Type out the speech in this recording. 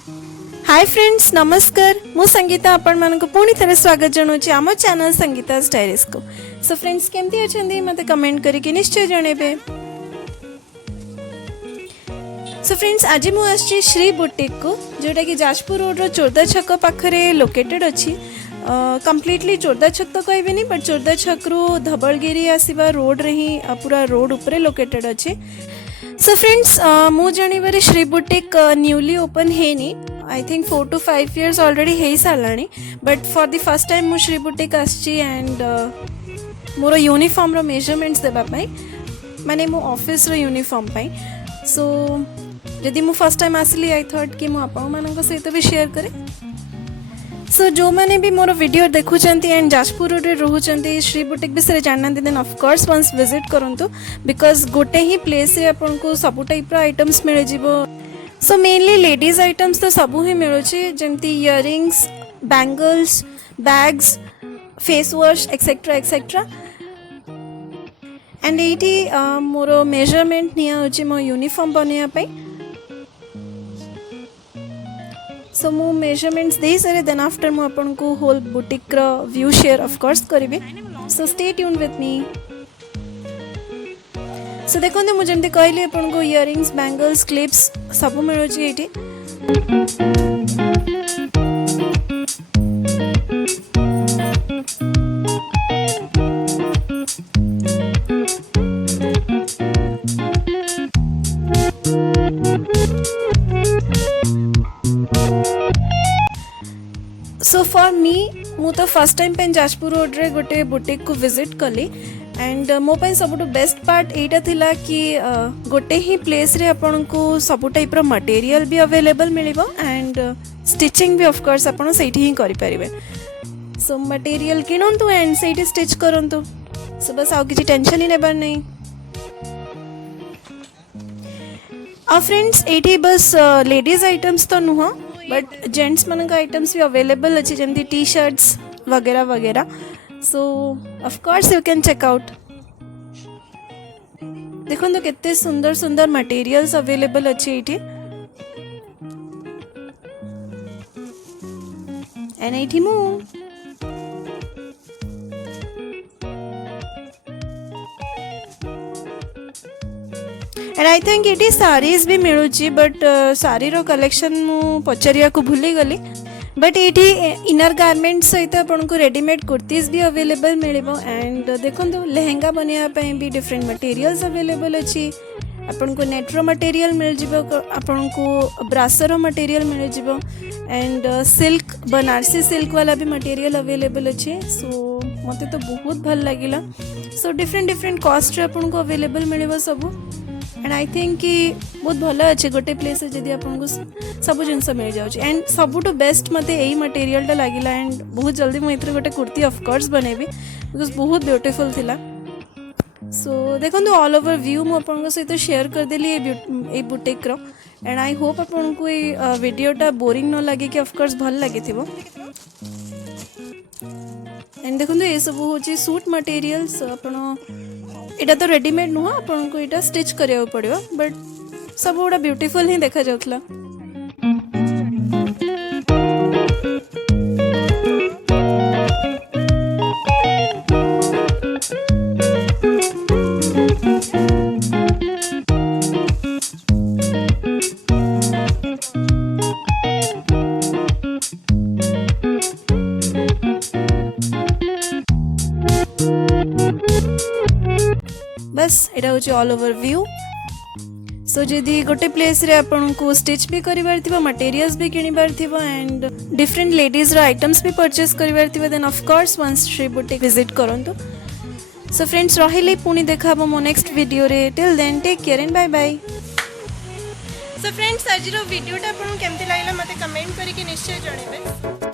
Hi friends नमस्कार मु संगीता आपण मानक पुणी थे स्वागत जनाऊँ आम चैनल संगीता डायरीज को। सो फ्रेंड्स केमती अच्छा मत कमेंट करके निश्चय जनइबे। सो फ्रेंड्स आज मुझे श्री बुटीक को जोटा कि जाजपुर रोड चोरदा छक पाखे लोकेटेड अच्छी कंप्लीटली चोरदा छक तो कहबेनी बट चोरदा छक रू धबलगिरी आसवा रोड रे ही पूरा रोड उपरे लोकेटेड अच्छे। सो फ्रेंड्स मु जानवर श्री बुटीक न्यूली ओपन है I think 4 to 5 years already हो सारा but for the first time मु श्री बुटीक आसी एंड मोर यूनिफॉर्म रो मेजरमेंट्स देवाई माने मो ऑफिस रो यूनिफॉर्म पाई। सो जदि मु फर्स्ट टाइम आसली आई थॉट कि मु आपण मानक सहित भी शेयर करे। सो जो मैंने भी मोर वीडियो देखुंट एंड जाजपुर रोड रोचे श्री बुटीक विषय जानना देन ऑफकोर्स वंस विजिट करंतु बिकॉज गोटे ही प्लेस रे आपन को सब टाइप आइटम्स मिल जिवो। सो मेनली लेडीज आइटम्स तो सबू ही मिलूँ जमती earrings bangles bags face wash etcetera etcetera and ये मोर मेजरमेंट नि मो यूनिफॉर्म बनवाई। सो मु मेजरमेंट्स दे सारे देन आफ्टर मु आपन को होल बुटीक रो व्यू शेयर ऑफ कोर्स करिवे। So stay tuned with me. So देखो मुझे जमी कहली आपन को इयरिंग्स बैंगल्स क्लिप्स सब मिलूँ ये। सो फॉर मी मु तो फर्स्ट टाइम पे जाजपुर रोड रे गोटे बुटीक को विजिट कली एंड मो पाई सबुठ बेस्ट पार्ट एटा थिला कि गोटे ही प्लेस रे आपन को सब टाइप रो मटेरियल भी अवेलेबल मिलिबो एंड स्टिचिंग भी ऑफ कोर्स आपन सेठी ही करि परिबे। सो मटेरियल किनंतु एंड सेठी स्टिच करंतु। सो बस आउ किछि टेंशन ही नेबर नहीं। फ्रेंड्स एठी बस लेडीज आइटम्स तो नुह बट जेंट्स मन का आइटम्स भी अवेलेबल अच्छे जमती टी शर्ट्स वगैरह वगैरह। So of course you can check out. देखो तो कितने सुंदर सुंदर मटेरियल्स अवेलेबल अच्छे ये एंड ये मु एंड आई थिंक ये सारीज भी मिलूँ बट सारी रो कलेक्शन मु पचारिया को भूली गली बट ये इनर गारमेंट सहित आपन को रेडीमेड कुर्तीज भी अवेलेबल मिलिबो एंड देखो लेहेंगा बनवाई भी डिफरेंट मटेरियल्स अवेलेबल अच्छी। आपन को नेट्रो मटेरियल मिल जिवो आपन को ब्रासरो मटेरियल मिल जिवो एंड सिल्क बनारसी सिल्क वाला भी मटेरियल अवेलेबल अच्छे। सो मते तो बहुत भल लगिला। सो डिफरेंट डिफरेंट कॉस्ट रे आपन को अवेलेबल मिलिबो सब एंड आई थिंक कि बहुत भल अच्छे गोटे प्लेस जदि आपको सब जिन मिल जाए एंड सबुठ बेस्ट मत यही मटेरियलटा लगिला एंड बहुत जल्दी मुझे गोटे कुर्ती ऑफकोर्स बनैबी बिकॉज बहुत ब्यूटीफुल थिला। सो देखो ऑल ओवर व्यू मुझे सहित शेयर करदेली ये बुटीक रो एंड आई होप आपन को ये वीडियोटा बोरिंग न लगे कि ऑफकोर्स भल लगी थी। एंड देखो ये सब हूँ सूट मटेरियल्स आपन इटा तो रेडीमेड नुह आपन को इटा स्टिच करिया पड़ियो बट सब गुड़ा ब्यूटीफुल ही देखा जाउथला। बस यहाँ हूँ ऑल ओवर व्यू। सो जदि गोटे प्लेस रे आपन को स्टिच भी करिवार थिबो मटेरियल्स भी किनिबार थिबो एंड डिफरेंट लेडीज रो आइटम्स भी परचेस करिवार थिबो then of course once Shri boutique visit करंतु। सो फ्रेंड्स रहिले पुणी देखाबो मो नेक्स्ट वीडियो रे। Till then take care and bye bye. So friends आज रो वीडियोटा आपन केमती लागला मते कमेंट करके निश्चय जणाइबे।